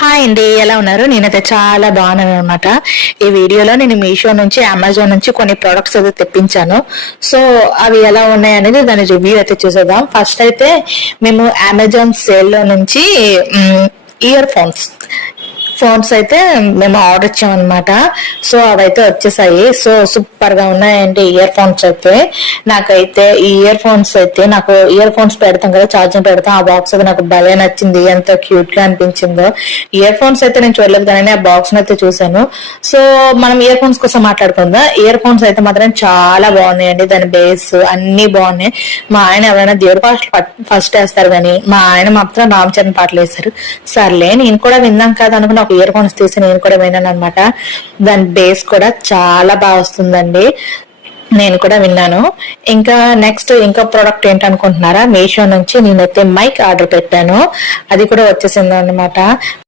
Hi అండి, ఎలా ఉన్నారు? నేనైతే చాలా బాగున్నాను అనమాట. ఈ వీడియోలో నేను మీషో నుంచి, అమెజాన్ నుంచి కొన్ని ప్రొడక్ట్స్ అయితే తెప్పించాను. సో అవి ఎలా ఉన్నాయి అనేది దాని రివ్యూ అయితే చూసేద్దాం. ఫస్ట్ అయితే మేము అమెజాన్ సేల్ లో నుంచి ఇయర్ ఫోన్స్ అయితే మేము ఆర్డర్ ఇచ్చామన్నమాట. సో అవైతే వచ్చేసాయి. సో సూపర్ గా ఉన్నాయండి ఇయర్ ఫోన్స్ అయితే. నాకైతే ఈ ఇయర్ ఫోన్స్ పెడతాం కదా, ఛార్జింగ్ పెడతాం, ఆ బాక్స్ అయితే నాకు భలే నచ్చింది. ఎంత క్యూట్ గా అనిపించిందో. ఇయర్ ఫోన్స్ అయితే నేను చూడలేదు కానీ ఆ బాక్స్ అయితే చూసాను. సో మనం ఇయర్ ఫోన్స్ కోసం మాట్లాడుకుందాం. ఇయర్ ఫోన్స్ అయితే మాత్రం చాలా బాగున్నాయండి. దాని బేస్ అన్ని బాగున్నాయి. మా ఆయన ఎవరైనా దేవుడు ఫస్ట్ వేస్తారు కానీ మా ఆయన మాత్రం రామ్ చరణ్ పాటలు వేస్తారు. సర్లే నేను కూడా విన్నాం కదా అనుకుని ఒక ఇయర్ ఫోన్స్ తీసి నేను కూడా విన్నాను అనమాట. దాని బేస్ కూడా చాలా బాగా వస్తుందండి. నేను కూడా విన్నాను. ఇంకా నెక్స్ట్ ఇంకా ప్రోడక్ట్ ఏంటనుకుంటున్నారా? మీషో నుంచి నేనైతే మైక్ ఆర్డర్ పెట్టాను. అది కూడా వచ్చేసింది అనమాట.